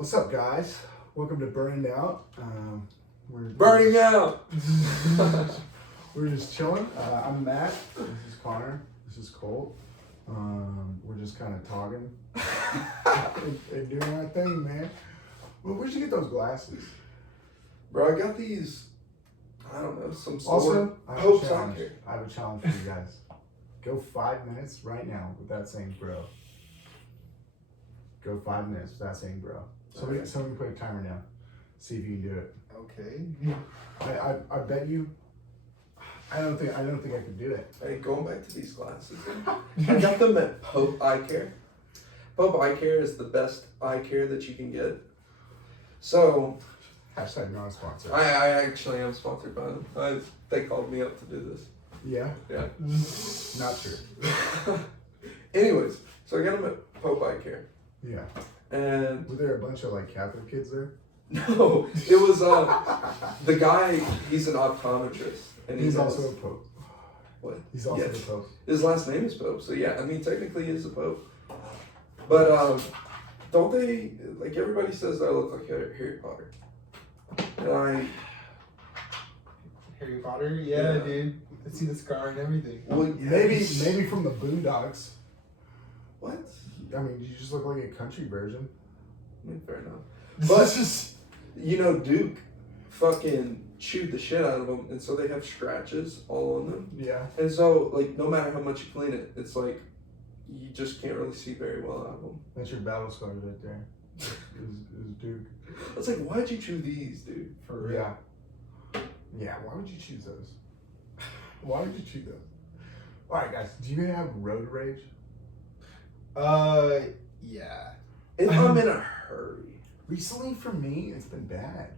What's up, guys? Welcome to Burning Out. We're Burning out. We're just chilling. I'm Matt. This is Connor. This is Colt. We're just kind of talking and doing our thing, man. Well, where'd you get those glasses? Bro, I got these, I don't know, some sort Also, of I have a Pope's challenge. out here. I have a challenge for you guys. Go 5 minutes right now without saying bro. Go 5 minutes without saying bro. Somebody put a timer down. See if you can do it. Okay. I bet you. I don't think I could do it. Hey, going back to these glasses, I got them at Pope Eye Care. Pope Eye Care is the best eye care that you can get. So, Hashtag not a sponsor. I actually am sponsored by them. They called me up to do this. Yeah. Yeah. Not true. Anyways, so I got them at Pope Eye Care. Yeah. And Were there a bunch of like Catholic kids there? no, it was the guy. He's an optometrist, and He's also a pope. What? He's also Yes. a pope. His last name is Pope, so yeah, I mean technically he is a Pope. But don't they, like everybody says I look like Harry Potter. And Harry Potter? Yeah, Yeah. dude. I see the scar and everything. well, Maybe from the Boondocks. What? I mean, you just look like a country version. I mean, fair enough. But just You know, Duke fucking chewed the shit out of them, and so they have scratches all on them. Yeah. And so, like, no matter how much you clean it, it's like, you just can't really see very well out of them. That's your battle scars right there. Is Duke. I was like, why'd you chew these, dude? for real. Yeah. Yeah. Why would you choose those? Why would you choose those? All right, guys. Do you have road rage? Yeah. If I'm in a hurry. Recently, for me, it's been bad.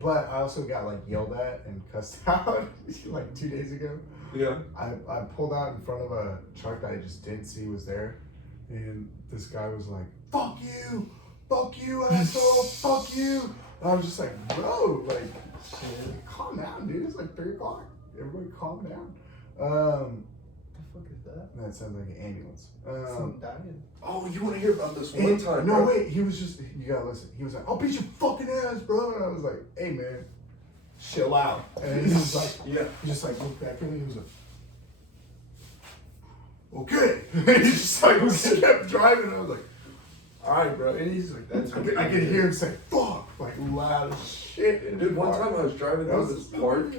But I also got yelled at and cussed out 2 days ago. Yeah. I pulled out in front of a truck that I just didn't see was there, and this guy was like, fuck you, asshole, fuck you. And I was just like, bro, shit, calm down, dude. It's 3 o'clock. Everybody calm down. What the fuck is that? That sounds like an ambulance. Someone dying. Oh, you want to hear about this one time? No, bro? wait, he was just, you gotta listen. He was like, I'll beat your fucking ass, bro. And I was like, hey, man, chill out. And he was like, Yeah. he just looked back at me. He was like, okay. And he just kept driving. I was like, all right, bro. And he's like, That's I could hear him say, fuck, loud as shit. In Dude, the one car. time I was driving That through was this park,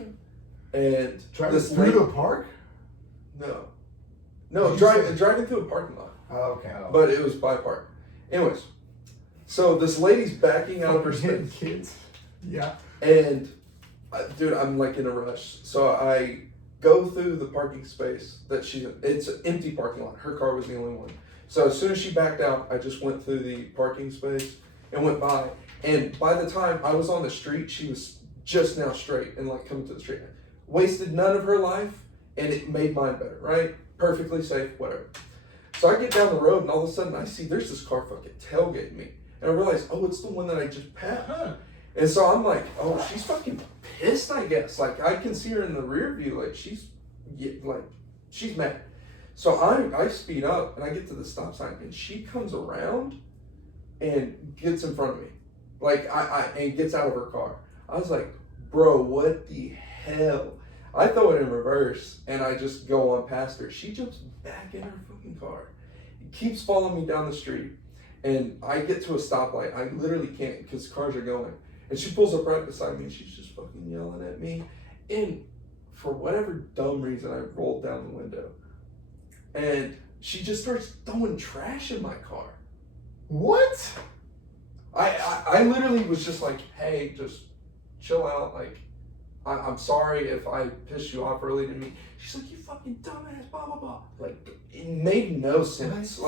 and Driving this through lady, the park? No, driving through a parking lot, Oh, okay. but it was by park. Anyways, so this lady's backing out of her Hitting space, kids. Yeah. and dude, I'm in a rush, so I go through the parking space that it's an empty parking lot. Her car was the only one. So as soon as she backed out, I just went through the parking space and went by. And by the time I was on the street, she was just now straight and coming to the street. Wasted none of her life, and it made mine better, right? Perfectly safe, whatever. So I get down the road, and all of a sudden I see there's this car fucking tailgating me. And I realize, oh, it's the one that I just passed. Huh. And so I'm like, oh, she's fucking pissed, I guess. I can see her in the rear view, she's mad. So I speed up, and I get to the stop sign, and she comes around and gets in front of me. And gets out of her car. I was like, bro, what the hell? I throw it in reverse, and I just go on past her. She jumps back in her fucking car. Keeps following me down the street, and I get to a stoplight. I literally can't because cars are going. And she pulls up right beside me, and she's just fucking yelling at me. And for whatever dumb reason, I rolled down the window. And she just starts throwing trash in my car. What? I literally was just like, hey, just chill out. I'm sorry if I pissed you off earlier than me. She's like, you fucking dumbass, blah, blah, blah. It made no sense.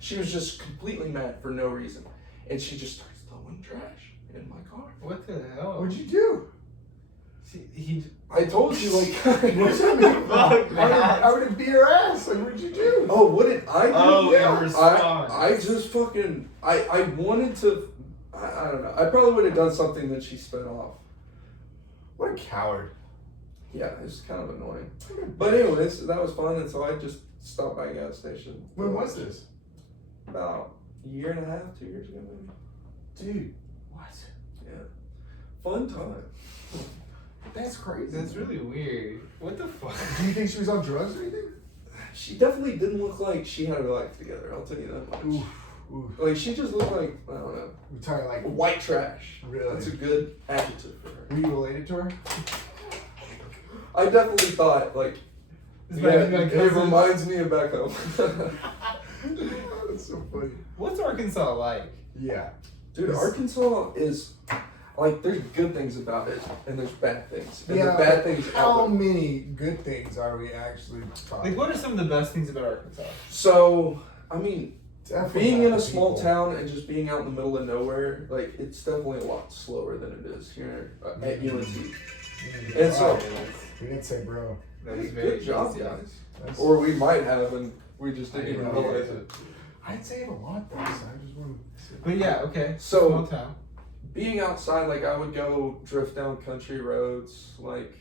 She was just completely mad for no reason. And she just starts throwing trash in my car. What the hell? What'd you do? See, I told you, What's that mean? Fuck, man. I would have beat her ass. What'd you do? oh, what did I do? Oh, Yeah. in response. I just fucking, I wanted to, I don't know. I probably would have done something that she sped off. What a coward. Yeah, it was kind of annoying. But anyways, that was fun, and so I just stopped by a gas station. When was this? About a year and a half, 2 years ago maybe. Dude, what? Yeah. Fun time. That's crazy. That's really weird. What the fuck? Do you think she was on drugs or anything? She definitely didn't look like she had her life together, I'll tell you that much. Oof. Oof. Like, she just looked like, I don't know, We're talking like, white trash. really? That's a good adjective for her. Were you related to her? I definitely thought, like, This yeah, might be my it cousin. reminds me of back home. That's so funny. What's Arkansas like? Yeah. Dude, Arkansas is, like, there's good things about it, and there's bad things. And Yeah, the bad things How outweigh. many good things are we actually talking? Like, what are some of the best things about Arkansas? So, I mean, Definitely being not in a the small people. town and just being out in the middle of nowhere, like, it's definitely a lot slower than it is here at UNT. And so, We didn't say bro. That was very good job, easy. guys. That's, Or we might have, and we just didn't even I know. realize it. I'd say it a lot though, so I just want to. But yeah, okay. So- Small town. Being outside, like, I would go drift down country roads, like,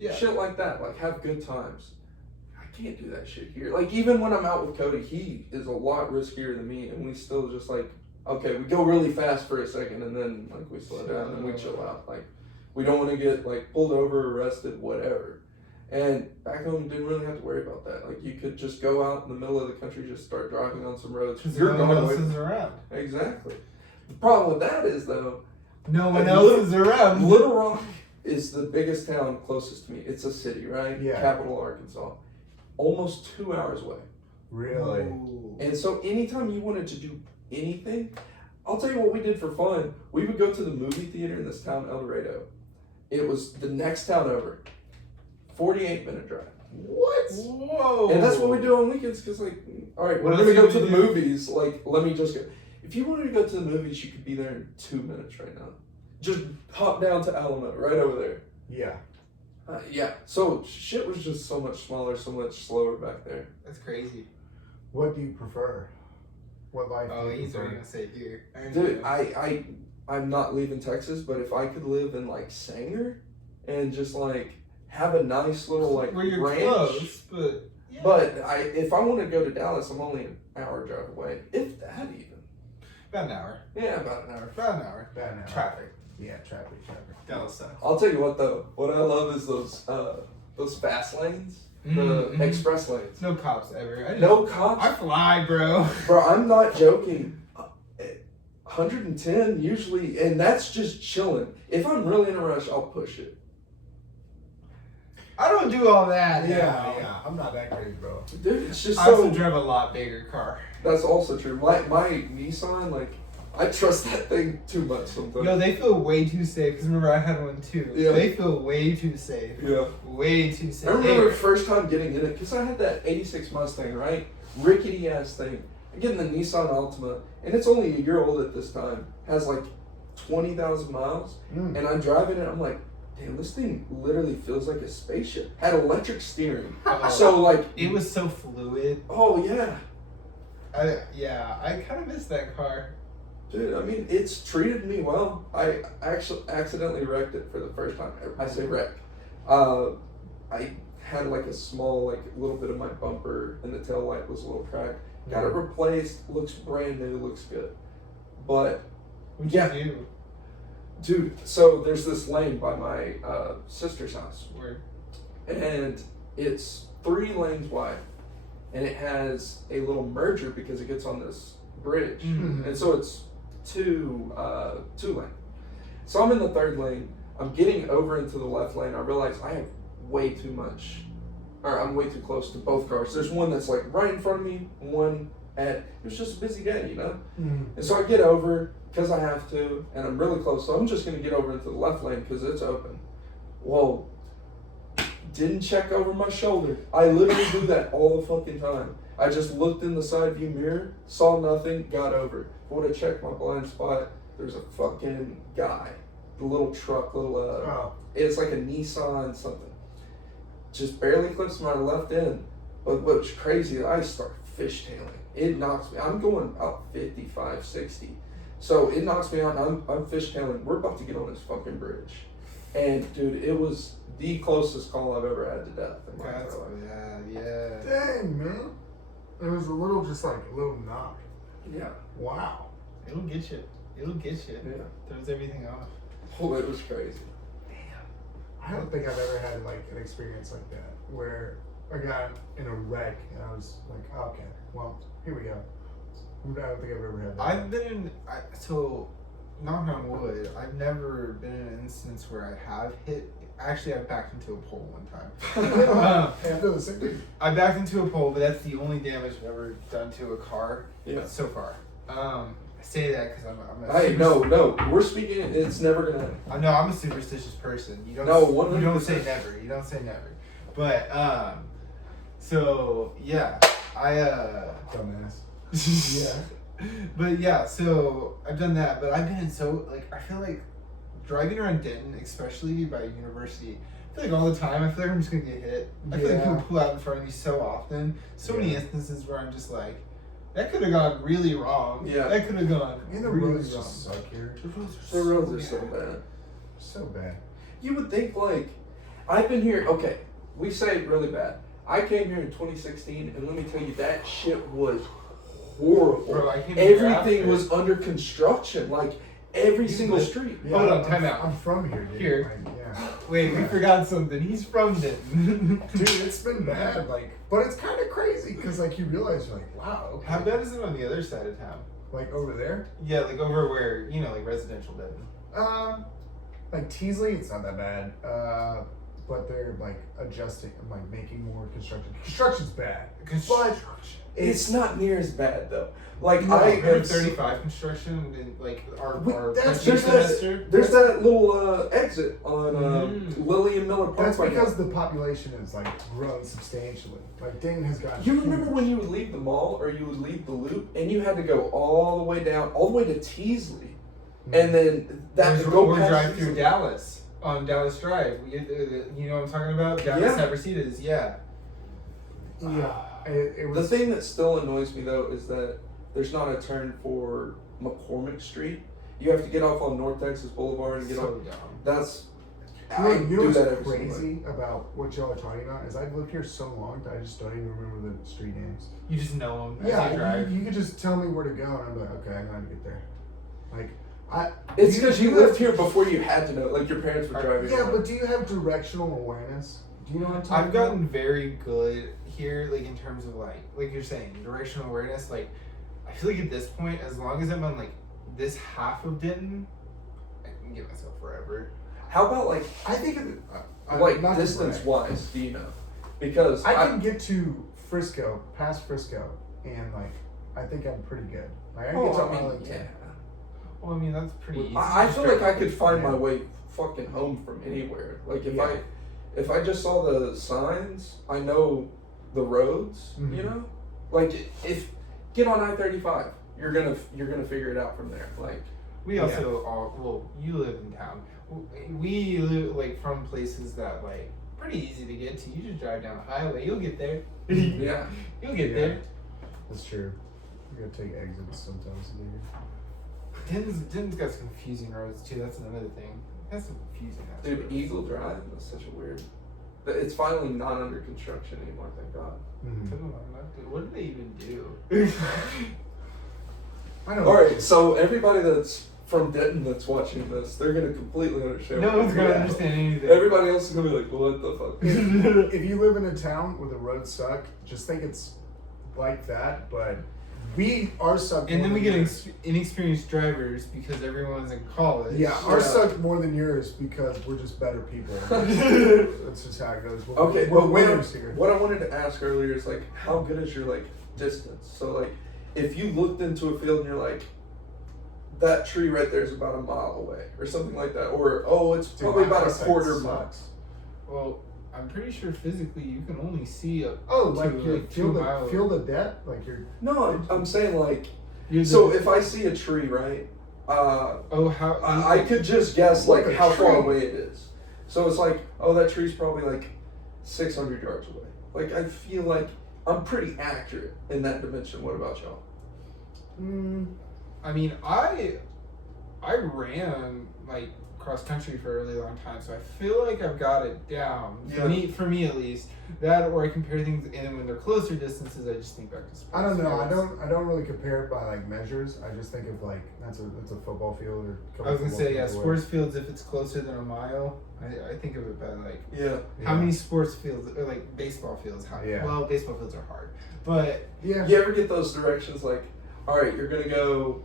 Yeah. shit like that, like, have good times. I can't do that shit here. Like, even when I'm out with Cody, he is a lot riskier than me, and we still just, like, okay, we go really fast for a second, and then, like, we slow down and we chill out. Like, we don't want to get, like, pulled over, arrested, whatever. And back home, didn't really have to worry about that. Like, you could just go out in the middle of the country, just start driving on some roads. Because You're no one going else away. is around. Exactly. The problem with that is, though, No one Like, else is around. Little Rock is the biggest town closest to me. It's a city, right? Yeah. Capital Arkansas. Almost 2 hours away. Really? Ooh. And so anytime you wanted to do anything, I'll tell you what we did for fun. We would go to the movie theater in this town, El Dorado. It was the next town over. 48-minute drive. What? Whoa. And that's what we do on weekends because, like, all right, What we're else going to go do to we the do? movies. Like, let me just go. If you wanted to go to the movies, you could be there in 2 minutes right now. Just hop down to Alamo, right over there. Yeah. Yeah, so shit was just so much smaller, so much slower back there. That's crazy. What do you prefer? What life Oh, do you he's already prefer? gonna say here. Dude, I'm not leaving Texas, but if I could live in like Sanger and just like have a nice little like where you're ranch. close, but yeah. But if I want to go to Dallas, I'm only an hour drive away, if that even. about an hour. Yeah, about an hour. About an hour. Bad now. Traffic. Yeah, traffic. Dallas sucks. I'll tell you what though, what I love is those fast lanes, the express lanes. No cops ever. I No cops. I fly, bro. Bro, I'm not joking. 110 usually, and that's just chilling. If I'm really in a rush, I'll push it. I don't do all that. Yeah, now. yeah. I'm not that crazy, bro. Dude, it's just I also so. drive a lot bigger car. That's also true. My Nissan, like, I trust that thing too much sometimes. Yo, they feel way too safe. Because remember, I had one too. Yeah. They feel way too safe. Yeah. Way too safe. I remember the first time getting in it, because I had that 86 Mustang, right? Rickety ass thing. I get in the Nissan Altima, and it's only a year old at this time. Has like 20,000 miles. Mm. And I'm driving it, I'm like, damn, this thing literally feels like a spaceship. Had electric steering. So, like, It was so fluid. oh, yeah. I kind of miss that car. Dude, I mean, it's treated me well. I actually accidentally wrecked it for the first time. I say wreck. I had like a small, like little bit of my bumper and the tail light was a little cracked. Got it replaced. Looks brand new. Looks good. But What'd Yeah. you do? dude, so there's this lane by my sister's house, Word. and it's 3 lanes wide, and it has a little merger because it gets on this bridge, Mhm. and so it's two lane. So I'm in the 3rd lane. I'm getting over into the left lane. I realize I have way too much, or I'm way too close to both cars. There's one that's like right in front of me, one it was just a busy day, you know? Mm. And so I get over because I have to, and I'm really close. So I'm just going to get over into the left lane because it's open. Well, didn't check over my shoulder. I literally do that all the fucking time. I just looked in the side view mirror, saw nothing, got over. Would have checked my blind spot. There's a fucking guy, the little truck, Oh. it's like a Nissan something. Just barely clips my left end. But what's crazy, I start fishtailing. It knocks me. I'm going about 55, 60. So it knocks me out and I'm fishtailing. We're about to get on this fucking bridge. And dude, it was the closest call I've ever had to death in my entire That's life. bad. Yeah. Dang, man. It was a little, just like a little knock. Yeah. Wow. It'll get you. It'll get you. Yeah. Throws everything off. Oh, it was crazy. I don't think I've ever had like an experience like that where I got in a wreck and I was like, okay, well, here we go. I don't think I've ever had that. I've been in, so, knock on wood, I've never been in an instance where I have hit. Actually, I backed into a pole one time. Hey, I'm doing the same thing. I backed into a pole, but that's the only damage I've ever done to a car so far. I say that because I'm a Hey, no, we're speaking. It's never gonna. I'm a superstitious person. You don't. No, you don't 100%. say never. You don't say never. But so yeah, Dumbass. yeah. But yeah, so I've done that. But I've been in I feel like driving around Denton, especially by university. I feel like all the time. I feel like I'm just gonna get hit. I feel like Yeah. people pull out in front of me so often. So many instances where I'm just like, that could have gone really wrong. Yeah. That could have gone And the really roads wrong. just suck here. The roads are so bad. So bad. You would think like, I've been here. Okay, we say it really bad. I came here in 2016, and let me tell you, that shit was horrible. Bro, I came here Everything after. was under construction, like every single live- street. Yeah, Hold on, I'm- time out. I'm from here, dude. Here. Like, yeah. Wait, we forgot something. He's from Denton. Dude, it's been bad, like, but it's kind of crazy because, like, you realize you're like, wow, okay. How bad is it on the other side of town? Like over there, Yeah, like over where, like residential Denton. like Teasley, it's not that bad. But they're like adjusting, like making more construction. Construction's bad, but It's not near as bad though. Like No, I Remember have 35 construction in like our That's freshman because- semester? There's that little exit on Mhm. Lilly and Miller Park. that's right because now. the population is like grown substantially. Like Dayton has gotten. You remember huge. when you would leave the mall or you would leave the loop and you had to go all the way down, all the way to Teasley, and then that Or would go past drive through Teasley. Dallas on Dallas Drive. You know what I'm talking about? Dallas Yeah. Abercitas, yeah. Yeah, it The was. thing that still annoys me though is that there's not a turn for McCormick Street. You have to get off on North Texas Boulevard and get So off. dumb. That's You know, I do what's that every single day. crazy about what y'all are talking about is I've lived here so long that I just don't even remember the street names. You just know them as you Yeah, drive. you could just tell me where to go, and I'm like, okay, I know how to get there. Like, It's do because you have- lived here before you had to know. Like your parents were driving. Yeah, around. but do you have directional awareness? Do you know what I'm talking I've gotten very good here, like in terms of like you're saying, directional awareness. Like, I feel like at this point, as long as I'm on like this half of Denton, I can get myself wherever. How about like I think it, like not to distance brag. wise? Do you know? Because I can get to Frisco, past Frisco, and like I think I'm pretty good. Like I can get to Arlington. yeah. Well, I mean that's pretty easy. I Just feel like drive I could up. find my Yeah. way fucking home from anywhere. Like Yeah. if I just saw the signs, I know the roads. Mhm. You know, like if get on I-35, you're gonna figure it out from there. Like We also all you live in town. We live like from places that like pretty easy to get to. You just drive down the highway, you'll get there. yeah, You'll get Yeah. there. That's true. You gotta take exits sometimes. Denton's got some confusing roads too. That's another thing. That's some confusing. ass dude, roads. Eagle Drive. That's such a weird. But it's finally not under construction anymore. Thank God. Mm-hmm. What did they even do? I don't All know. right, so everybody that's from Denton that's watching this, they're gonna completely understand. No what one's we're gonna doing. understand anything. Everybody else is gonna be like, "What the fuck?" If you live in a town where the roads suck, just think it's like that. But we are suck. And more then we than get yours. inexperienced drivers because everyone's in college. Yeah, ours Yeah. suck more than yours because we're just better people. That's just how it goes. We're, Okay, we're but winners here. what I wanted to ask earlier is like, how good is your like distance? So like, if you looked into a field and you're like, that tree right there is about a mile away, or something like that, or oh, it's Dude, probably my about a eyesight quarter mile. sucks. Well, I'm pretty sure physically you can only see up Oh, to like you like feel 2 the miles. feel the depth, like you're. No, I'm saying like, You're so the- if I see a tree, right, oh how I could just guess Look like at how a far tree. away it is. So it's like, oh, that tree's probably like 600 yards away. Like I feel like I'm pretty accurate in that dimension. What about y'all? Mm, I mean I ran like cross country for a really long time, so I feel like I've got it down. Yeah. For me at least. That, or I compare things, and then when they're closer distances, I just think back to sports. I don't know. fields. I don't really compare it by like measures. I just think of like that's a football field or. a couple I was gonna football say, yeah, fields away. sports fields, if it's closer than a mile, I think of it by like Yeah. how many sports fields, or like baseball fields. Yeah. Well, baseball fields are hard, but Yeah. You ever get those directions like, all right, you're gonna go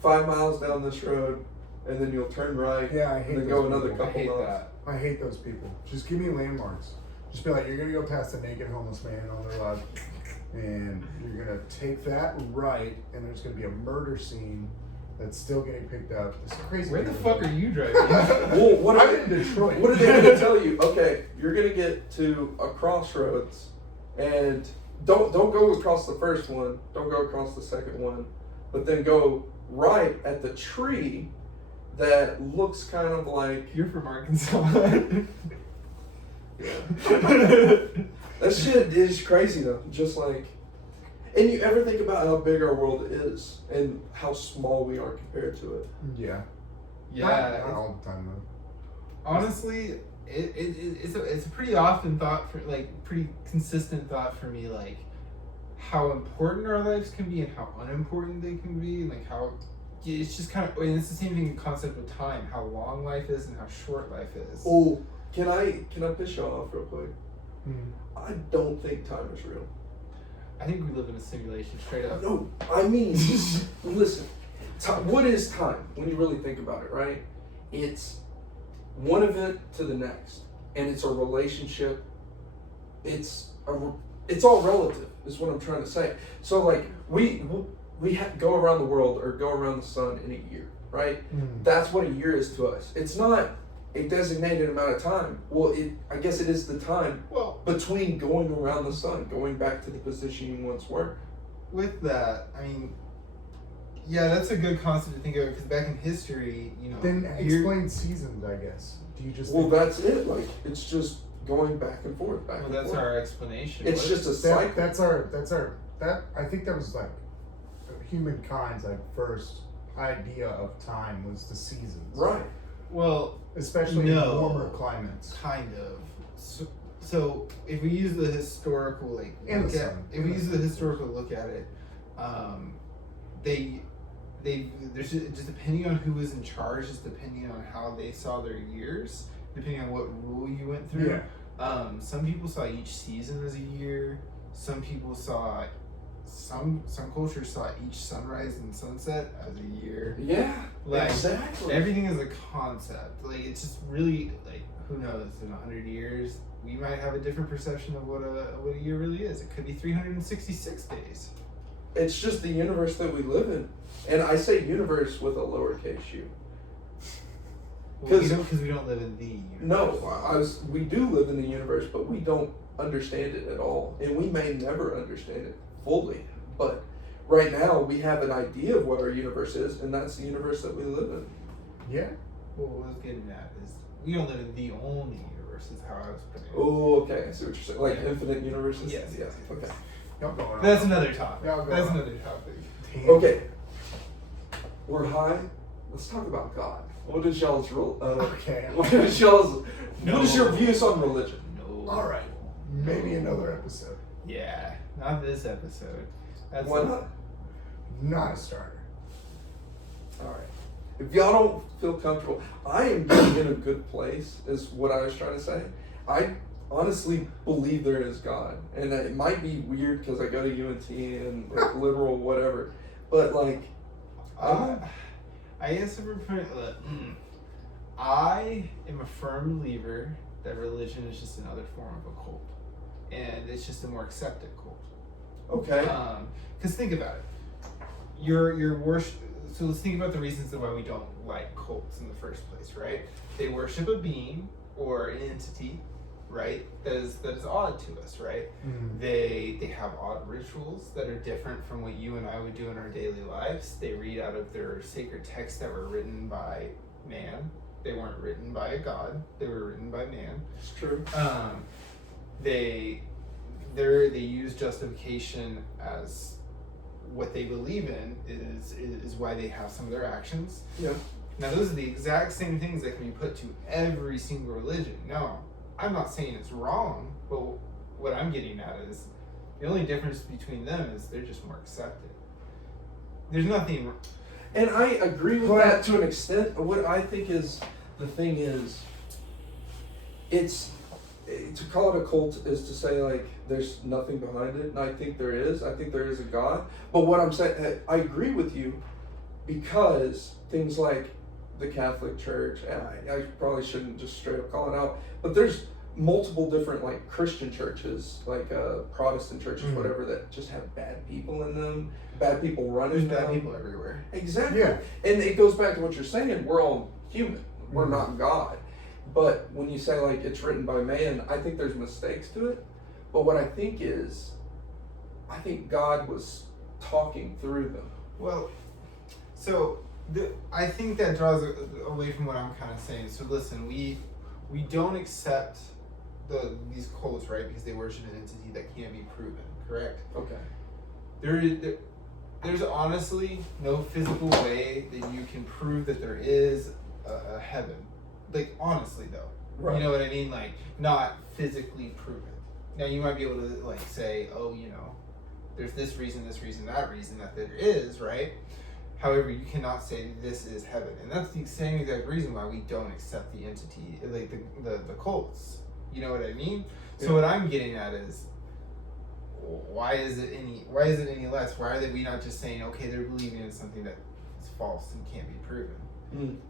5 miles down this road, and then you'll turn right, Yeah, I hate and then those go another people. I couple hate miles. that. I hate those people. Just give me landmarks. Just be like, you're gonna go past a naked homeless man on the road, and you're gonna take that right, and there's gonna be a murder scene that's still getting picked up. It's crazy. Where the neighborhood. fuck are you driving? Well, what I'm are in Detroit. What are they gonna tell you? Okay, you're gonna get to a crossroads, and don't go across the first one. Don't go across the second one, but then go right at the tree that looks kind of like. You're from Arkansas. That shit is crazy though. Just like, and you ever think about how big our world is and how small we are compared to it? Yeah. Yeah. Not all the time though. Honestly, it's a pretty often thought for, like, pretty consistent thought for me, like how important our lives can be and how unimportant they can be, and like how it's just kind of, and it's the same thing in concept with time, how long life is and how short life is. Oh, can I piss you off real quick? Hmm. I don't think time is real. I think we live in a simulation, straight up. No, I mean, listen. What is time when you really think about it? Right? It's one event to the next, and it's a relationship. It's all relative, is what I'm trying to say. So like we go around the world or go around the sun in a year, right? Mm. That's what a year is to us. It's not a designated amount of time. Well, I guess it is the time Well, between going around the sun, going back to the position you once were. with that, I mean, yeah, that's a good concept to think of, because back in history, you know, Then you're- explain seasons, I guess. Do you just? Well, think that's it. Like it's just going back and forth, back well, and that's forth. our explanation. It's What- just a cycle. that's our I think that was like humankind's like first idea of time was the seasons. Right. well, Especially No. in warmer climates. kind of. So if we use the historical And look the at, sun. if we use the historical look at it, there's just depending on who was in charge, just depending on how they saw their years, depending on what rule you went through. Yeah. Some people saw each season as a year. Some people saw some cultures saw each sunrise and sunset as a year. Yeah. Like, exactly. Everything is a concept. Like, it's just really, like, who knows? In 100 years, we might have a different perception of what a year really is. It could be 366 days. It's just the universe that we live in, and I say universe with a lowercase u. Well, because we don't live in the universe. No, we do live in the universe, but we don't understand it at all, and we may never understand it fully. But right now, we have an idea of what our universe is, and that's the universe that we live in. Yeah. Well, what I was getting at is we don't live in the only universe. Is how I was putting it. Oh, okay. I see what you're saying. Like Yeah. infinite universes. Yes. Yeah. Okay. Y'all going on. That's another topic. Yeah, I'll go That's on. another topic. Damn. Okay. We're high. Let's talk about God. What is y'all's rule? Okay. What is y'all's? No. What is your views on religion? No. All right. Maybe another episode. Yeah, not this episode. That's Why not? Not a starter. All right. If y'all don't feel comfortable, I am getting in a good place. Is what I was trying to say. I honestly believe there is God, and it might be weird because I go to UNT and like liberal whatever, but like, I guess if we're putting, I am a firm believer that religion is just another form of a cult, and it's just a more accepted cult. okay, Because think about it, your worship. So let's think about the reasons why we don't like cults in the first place, right? They worship a being or an entity, right? That is odd to us, right? Mm. They have odd rituals that are different from what you and I would do in our daily lives. They read out of their sacred texts that were written by man. They weren't written by a god. They were written by man. it's true. They use justification as what they believe in is why they have some of their actions. Yeah. Now, those are the exact same things that can be put to every single religion. Now, I'm not saying it's wrong, but what I'm getting at is the only difference between them is they're just more accepted. There's nothing. And I agree with that to an extent. What I think is the thing is, it's to call it a cult is to say like there's nothing behind it, and I think there is. I think there is a God. But what I'm saying, I agree with you, because things like the Catholic Church, and I probably shouldn't just straight up call it out, but there's multiple different like Christian churches, like Protestant churches, whatever, that just have bad people in them, bad people running. There's bad people everywhere. Exactly. Yeah. And it goes back to what you're saying. We're all human. We're not God. But when you say like it's written by man, I think there's mistakes to it. But what I think is, I think God was talking through them. Well, so I think that draws away from what I'm kind of saying. So listen, we don't accept these cults, right? Because they worship an entity that can't be proven, correct? Okay. There's honestly no physical way that you can prove that there is a heaven. Like, honestly, though. Right. You know what I mean? Like, not physically proven. Now, you might be able to, like, say, oh, you know, there's this reason, that reason that there is, right? However, you cannot say this is heaven. And that's the same exact reason why we don't accept the entity, like the cults. You know what I mean? Yeah. So what I'm getting at is, why is it any less? Why are we not just saying, okay, they're believing in something that is false and can't be proven?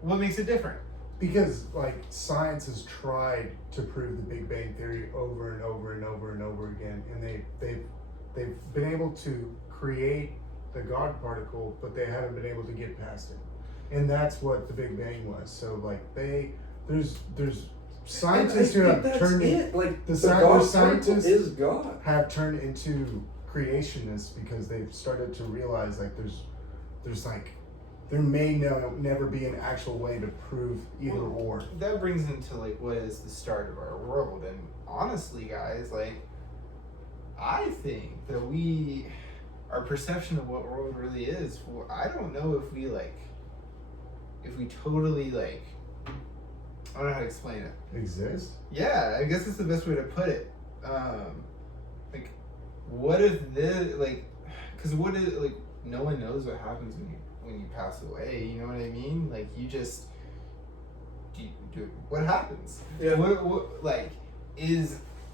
What makes it different? Because like science has tried to prove the Big Bang Theory over and over and over and over again, and they've been able to create the God particle, but they haven't been able to get past it, and that's what the Big Bang was. So like there's scientists who have turned it. Like the God scientists is God. have turned into creationists because they've started to realize like there's like there may never be an actual way to prove either or. That brings into like what is the start of our world, and honestly, guys, like I think that our perception of what world really is, I don't know if we totally like, I don't know how to explain it. Exist? Yeah, I guess it's the best way to put it. Like, what if because what is, like, no one knows what happens when you pass away, you know what I mean? Like, you just, what happens? Yeah. What like,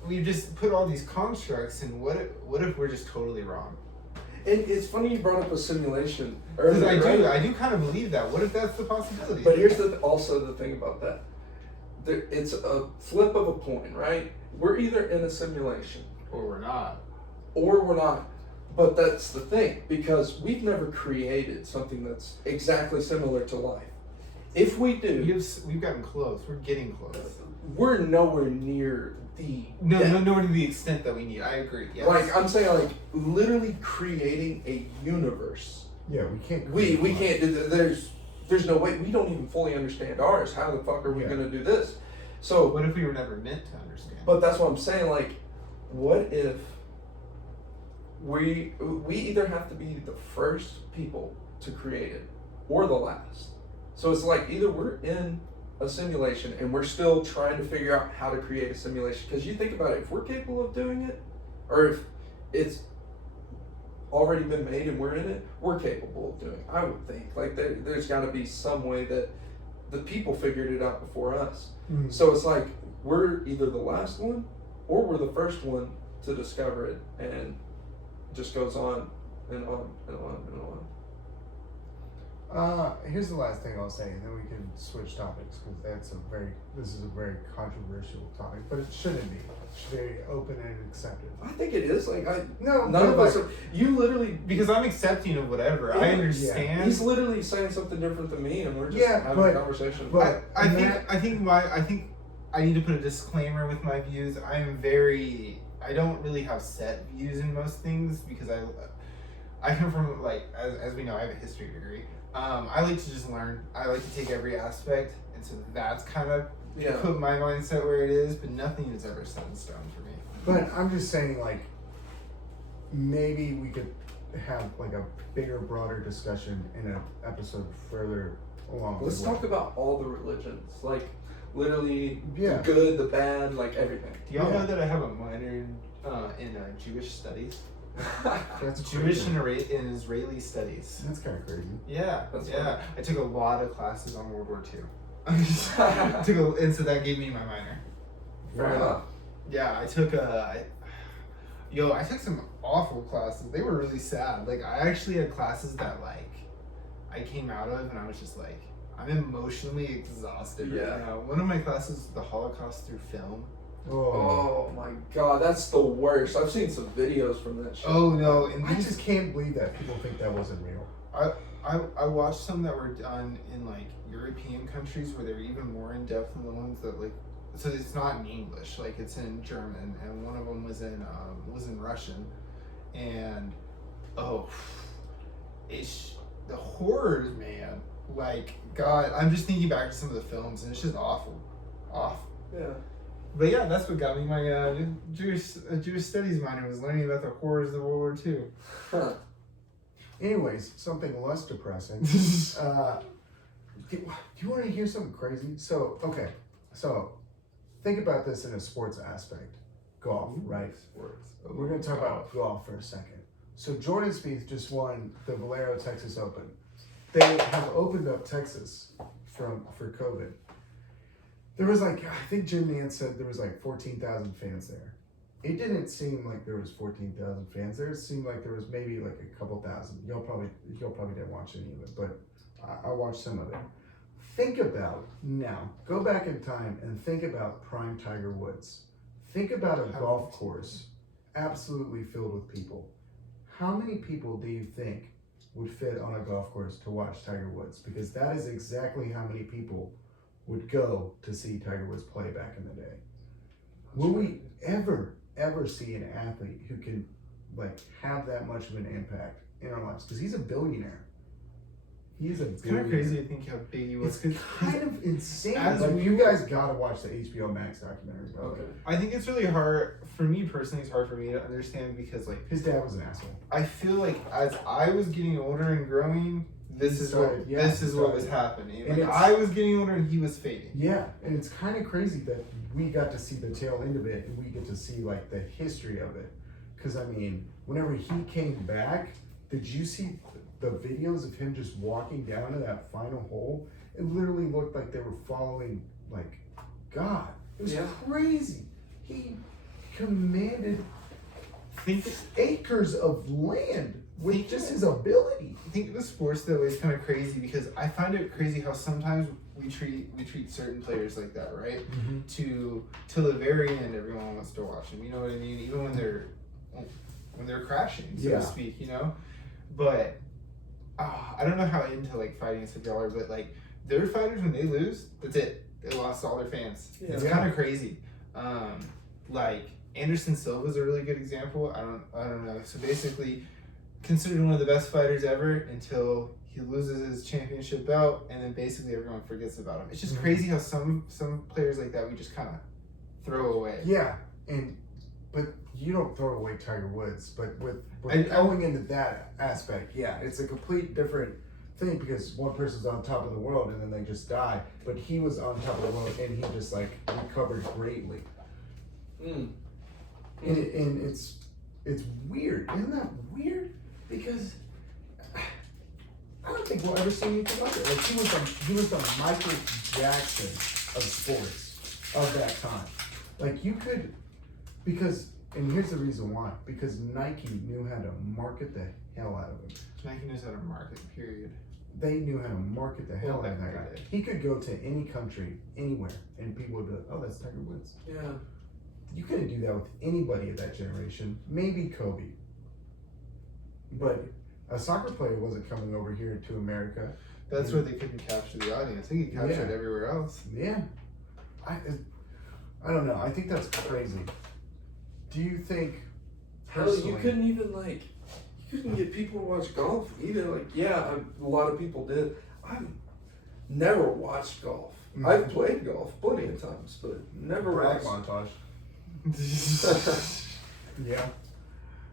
we've just put all these constructs, and what if we're just totally wrong? And it's funny you brought up a simulation. Because Right? I do kind of believe that. What if that's the possibility? But here's also the thing about that. It's a flip of a coin, right? We're either in a simulation. Or we're not. Or we're not. But that's the thing, because we've never created something that's exactly similar to life. If we do... We've gotten close. We're getting close. We're nowhere near the... Nowhere to the extent that we need. I agree, yes. Like, I'm saying, like, literally creating a universe. Yeah, we can't. We can't do that. There's no way. We don't even fully understand ours. How the fuck are we going to do this? So... What if we were never meant to understand? But that's what I'm saying. Like, what if we either have to be the first people to create it or the last? So it's like either we're in a simulation and we're still trying to figure out how to create a simulation. Because you think about it, if we're capable of doing it, or if it's already been made and we're in it, we're capable of doing it, I would think. Like there's got to be some way that the people figured it out before us. Mm-hmm. So it's like we're either the last one or we're the first one to discover it, and just goes on and on and on and on. Here's the last thing I'll say, and then we can switch topics, because this is a very controversial topic, but it shouldn't be. It's very open and accepted. I think it is. Like none of like, us are. You literally, because I'm accepting of whatever. I understand. He's literally saying something different than me, and we're just having a conversation. But I think I need to put a disclaimer with my views. I don't really have set views in most things, because I come from, like, as we know, I have a history degree. I like to just learn. I like to take every aspect, and so that's kind of put my mindset where it is, but nothing is ever set in stone for me. But I'm just saying, like, maybe we could have, like, a bigger, broader discussion in an episode further along Let's the way. talk about all the religions, like literally Yeah. the good, the bad, like everything. Do y'all Yeah. know that I have a minor in Jewish studies? That's Jewish crazy. and Israeli studies. That's kind of crazy. Yeah, That's yeah. I took a lot of classes on World War II. and so that gave me my minor. Fair Wow. enough. Yeah, I took I took some awful classes. They were really sad. Like, I actually had classes that, like, I came out of and I was just like, I'm emotionally exhausted Yeah. right now. One of my classes was the Holocaust through film. Oh my god, that's the worst. I've seen some videos from that shit. Oh no, and I just can't believe that people think that wasn't real. I watched some that were done in like European countries where they're even more in depth than the ones that like. So it's not in English, like it's in German, and one of them was in Russian, and it's the horrors, man. Like God, I'm just thinking back to some of the films, and it's just awful. Yeah. But yeah, that's what got me my Jewish studies minor, was learning about the horrors of World War II. Huh. Anyways, something less depressing. Do you want to hear something crazy? So think about this in a sports aspect. Golf, right? Sports. We're going to talk about golf for a second. So Jordan Spieth just won the Valero Texas Open. They have opened up Texas for COVID. There was I think Jim Nance said there was 14,000 fans there. It didn't seem like there was 14,000 fans there. It seemed like there was maybe a couple thousand. Y'all probably didn't watch any of it, but I watched some of it. Think about now. Go back in time and think about prime Tiger Woods. Think about a golf course absolutely filled with people. How many people do you think would fit on a golf course to watch Tiger Woods? Because that is exactly how many people would go to see Tiger Woods play back in the day. Will we ever see an athlete who can have that much of an impact in our lives? Because he's a billionaire. He's a It's kind of crazy to think how big he was. It's kind of insane. as You guys gotta watch the HBO Max documentary about Okay. it. I think it's really hard for me personally. It's hard for me to understand because His dad was an asshole. I feel like as I was getting older and growing, this is what was happening. And Like I was getting older and he was fading. Yeah, and it's kind of crazy that we got to see the tail end of it and we get to see the history of it. Because whenever he came back, did you see the videos of him just walking down to that final hole? It literally looked like they were following God. It was crazy. He commanded acres of land with just his ability. I think the sports though is kind of crazy because I find it crazy how sometimes we treat certain players like that, right? Mm-hmm. To the very end, everyone wants to watch them. You know what I mean? Even when they're crashing, so to speak. You know, but I don't know how into fighting stuff y'all are, but their fighters when they lose, that's it. They lost all their fans. Yeah. It's kind of crazy. Anderson Silva's a really good example. I don't know. So basically, considered one of the best fighters ever until he loses his championship belt, and then basically everyone forgets about him. It's just crazy how some players like that we just kind of throw away. Yeah, but you don't throw away Tiger Woods. But with going into that aspect, it's a complete different thing because one person's on top of the world and then they just die. But he was on top of the world and he just recovered greatly. Mm. And it's weird. Isn't that weird? Because I don't think we'll ever see anything like it. He was the Michael Jackson of sports of that time. You could, and here's the reason why. Because Nike knew how to market the hell out of him. Nike knows how to market, period. They knew how to market the hell out of that guy. Right. He could go to any country, anywhere, and people would be like, oh, that's Tiger Woods. Yeah. You couldn't do that with anybody of that generation. Maybe Kobe. But a soccer player wasn't coming over here to America. That's where they couldn't capture the audience. They could capture it everywhere else. Yeah. I don't know. I think that's crazy. Do you think Hell, you couldn't even you couldn't get people to watch golf either. A lot of people did. I've never watched golf. Mm-hmm. I've played golf plenty of times, but never brag watched. montage? Yeah.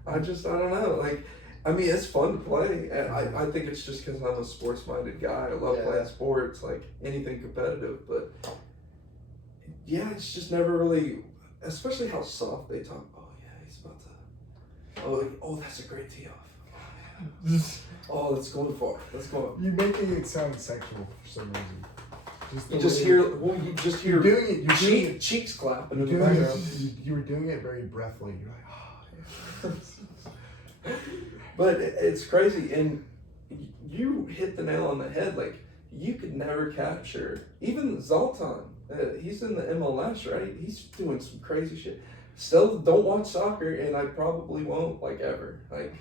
I don't know. I mean, it's fun to play, and I think it's just because I'm a sports-minded guy. I love playing sports, like anything competitive, but yeah, it's just never really, especially how soft they talk. Oh yeah, he's about to. Oh, that's a great tee off. Oh, that's going far. Let's go. You're making it sound sexual for some reason. You just hear. You're doing it. You're doing it. Cheeks clapping You're in the doing background. you were doing it very breathly. You're like, oh, yeah. But it's crazy, and you hit the nail on the head. Like, you could never capture even Zoltan. He's in the MLS, right? He's doing some crazy shit. Still don't watch soccer, and I probably won't, like, ever. Like,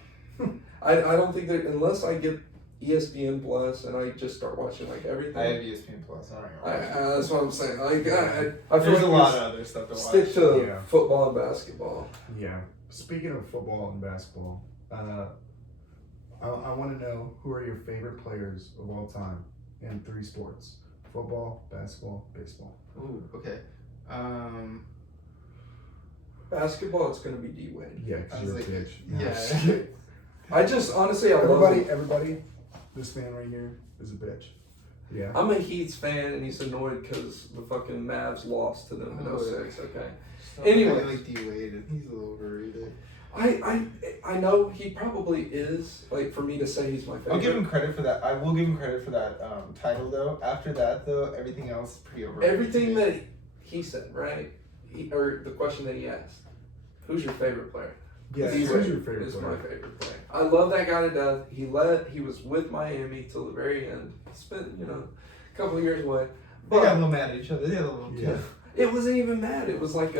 I don't think that unless I get ESPN Plus and I just start watching like everything. I have ESPN Plus. That's what I'm saying. Like, I feel There's like a lot of other stuff to watch. Stick to football and basketball. Yeah. Speaking of football and basketball, I want to know who are your favorite players of all time in 3 sports: football, basketball, baseball. Ooh, okay. Basketball, it's gonna be D Wade. Yeah, because you're a bitch. Yeah. I just honestly, I love everybody. This man right here is a bitch. Yeah. I'm a Heat's fan, and he's annoyed because the fucking Mavs lost to them in 06. Okay. Anyway, I like D Wade. He's a little overrated. I know he probably is. Like, for me to say he's my favorite. I'll give him credit for that. I will give him credit for that title though. After that though, everything else is pretty overrated. Everything that he said, right? Or the question that he asked, who's your favorite player? Yeah, who's your favorite is player? my favorite player. I love that guy to death. He was with Miami till the very end. He spent, a couple of years away. They got a little mad at each other. They had a little kid. It wasn't even mad. It was like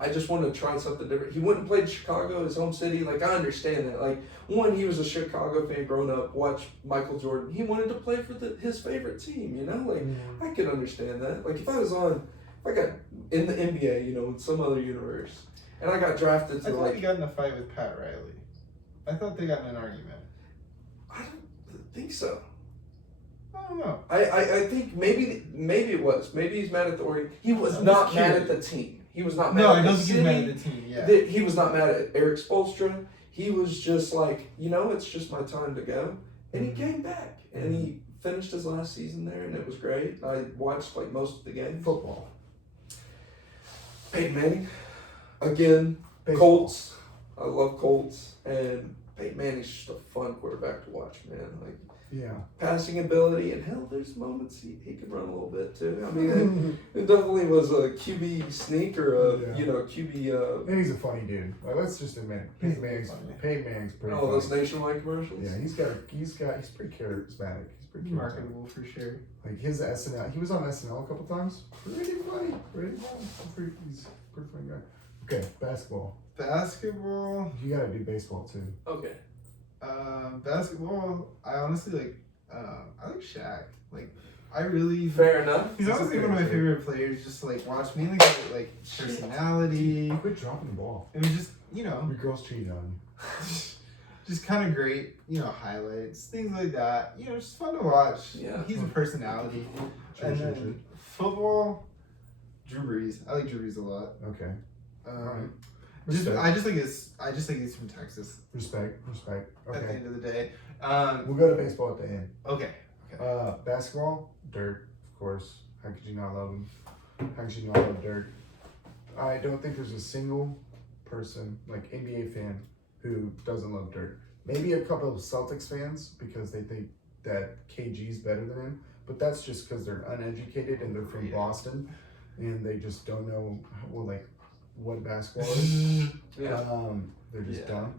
I just wanted to try something different. He went and played Chicago, his home city. Like, I understand that. Like, one, he was a Chicago fan growing up, watched Michael Jordan. He wanted to play for his favorite team, Like, I could understand that. Like, if I got in the NBA, in some other universe, and I got drafted to, I thought he got in a fight with Pat Riley. I thought they got in an argument. I don't think so. I don't know. I think maybe it was. Maybe he's mad at the Oregon. He was not mad at the team. He was not mad at the city. No, I don't think he's mad at the team, yeah. He was not mad at Eric Spoelstra. He was just like, it's just my time to go. And he came back. And he finished his last season there, and it was great. I watched, like, most of the games. Football. Peyton Manning. Again, Baseball. Colts. I love Colts. And Peyton Manning's just a fun quarterback to watch, man. Like, passing ability, and hell, there's moments he could run a little bit too. I mean, it definitely was a QB sneak or a QB. And he's a funny dude. Like, let's just admit it. Peyton Manning's pretty. Oh, those nationwide commercials. Yeah, he's pretty charismatic. He's pretty marketable for sure. Like his SNL, he was on SNL a couple times. Pretty funny. He's a pretty funny guy. Okay, basketball. Basketball. You gotta do baseball too. Okay. Basketball, I honestly I like Shaq. Like, I really... Fair enough. He's honestly one of my favorite players, just to, like, watch mainly because like personality. Quit dropping the ball. It was just, Your girl's cheating on you. Just kind of great, highlights, things like that. Just fun to watch. Yeah. He's a personality. And then football, Drew Brees. I like Drew Brees a lot. Okay. I just think he's from Texas. Respect. Okay. At the end of the day, we'll go to baseball at the end. Okay. Basketball, Dirk, of course. How could you not love him? How could you not love Dirk? I don't think there's a single person, like NBA fan, who doesn't love Dirk. Maybe a couple of Celtics fans because they think that KG's better than him, but that's just because they're uneducated and they're from Boston, and they just don't know what basketball is. They're just dumb.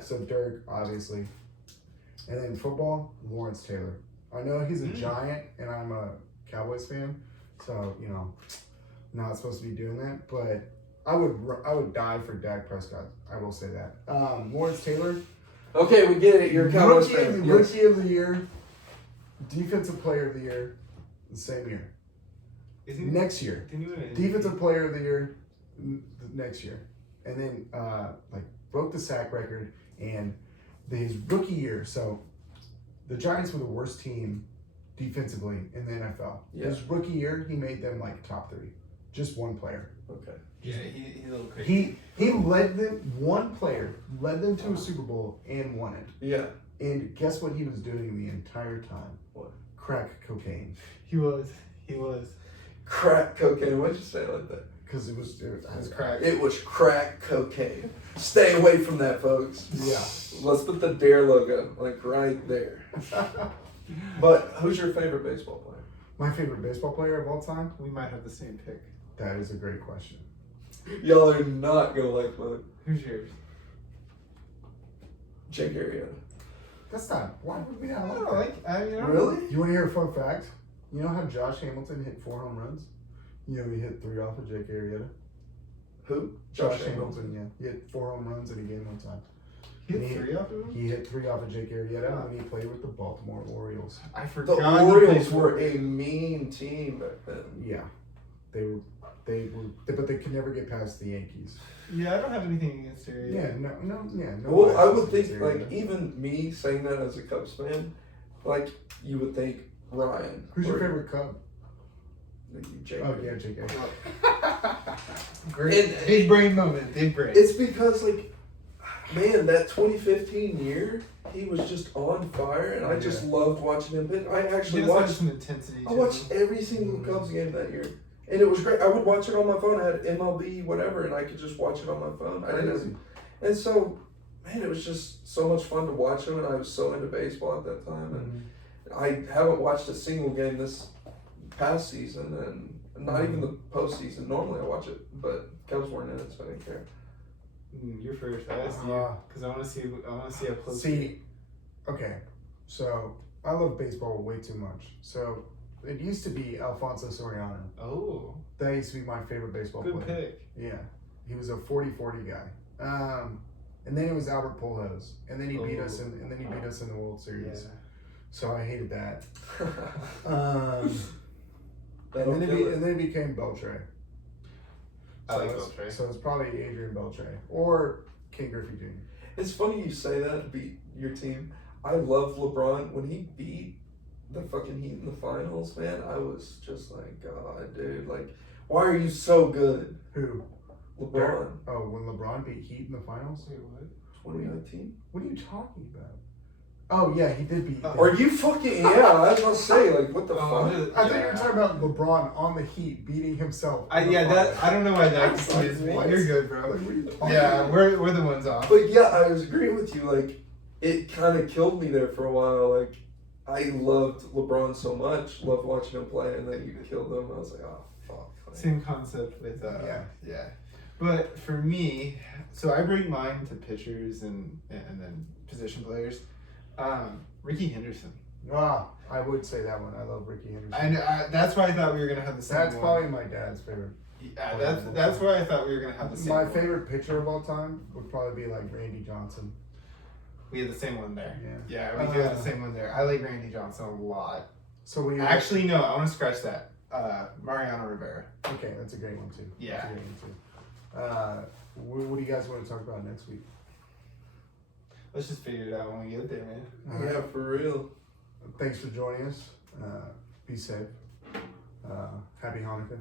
So Dirk, obviously. And then football, Lawrence Taylor. I know he's a Giant, and I'm a Cowboys fan, so, not supposed to be doing that, but I would die for Dak Prescott. I will say that. Lawrence Taylor. Okay, we get it. You're a Cowboys fan. Rookie of the year, Defensive Player of the Year, the same year. Next year. Defensive Player of the Year next year. And then broke the sack record and his rookie year. So the Giants were the worst team defensively in the NFL. Yeah. His rookie year, he made them top 3. Just one player. Okay. Yeah, he's a little crazy. He led them. One player led them to a Super Bowl and won it. Yeah. And guess what he was doing the entire time? What? Crack cocaine. He was. Crack cocaine. Why'd you say it like that? Because it was crack. It was crack cocaine. Stay away from that, folks. Yeah. Let's put the Dare logo like right there. But who's your favorite baseball player? My favorite baseball player of all time? We might have the same pick. That is a great question. Y'all are not gonna like mine. Who's yours? Jake Arrieta. That's not. Why would we not I like don't that? like. You know. Really? You want to hear a fun fact? You know how Josh Hamilton hit 4 home runs? You know he hit 3 off of Jake Arrieta? Who? Josh Hamilton, yeah. He hit 4 home runs in a game one time. He hit 3 off of him? He hit 3 off of Jake Arrieta when he played with the Baltimore Orioles. I The forgot. Orioles were a mean team back then. Yeah. They were, but they could never get past the Yankees. Yeah, I don't have anything against Arrieta. Yeah, no. Well, I would bias think, against like, Arrieta. even me saying that as a Cubs fan, like, you would think Ryan. Who's your or favorite Cub? Jake. Oh, yeah, Jake. Great. Big brain moment. Big brain. It's because, like, man, that 2015 year, he was just on fire, and I just loved watching him pitch. I actually He does have watched. some intensity. I watched every single Cubs game that year, and it was great. I would watch it on my phone. I had MLB, whatever, and I could just watch it on my phone. I didn't, and so, man, it was just so much fun to watch him, and I was so into baseball at that time. And I haven't watched a single game this past season, and not even the postseason. Normally I watch it, but Cubs weren't in it, so I didn't care. You're first. I asked you because I want to see how close. See, okay, so I love baseball way too much. So it used to be Alfonso Soriano. Oh, That used to be my favorite baseball good player. pick. Yeah, he was a 40-40 guy. And then it was Albert Pujols, and then he beat us, in the World Series. Yeah. So I hated that. That'll and kill it. then it became Beltre. I like it's- Beltre. So it's probably Adrian Beltre or King Griffey Jr. It's funny you say that to beat your team. I love LeBron. When he beat the fucking Heat in the finals, man, I was just like, God, dude, like, why are you so good? Who? LeBron, Oh, when LeBron beat Heat in the finals? Wait, what? 2019? What are you talking about? Oh yeah, he did beat. Are you fucking, yeah, I was gonna say, like, what the fuck? I thought you were talking about LeBron on the Heat beating himself. I don't know why that confused me. What? You're good, bro. Like, what are you talking Yeah, about? we're the ones off. But yeah, I was agreeing with you, like, it kind of killed me there for a while, like, I loved LeBron so much, loved watching him play, and then you killed him, I was like, oh, fuck. Same concept with Yeah. But for me, so I break mine to pitchers and then position players. Ricky Henderson. I would say that one. I love Ricky Henderson. And that's why I thought we were gonna have the same That's one. probably my dad's favorite. Yeah, that's why I thought we were gonna have the same My one. favorite pitcher of all time would probably be like Randy Johnson. We had the same one there. Yeah. Yeah, we do have the same one there. I like Randy Johnson a lot. So when you Actually, no, I want to scratch that. Mariano Rivera. okay, that's a great one too. Yeah. That's a great one too. What do you guys want to talk about next week? Let's just figure it out when we get there, man. Yeah, for real. Thanks for joining us. Be safe. Happy Hanukkah.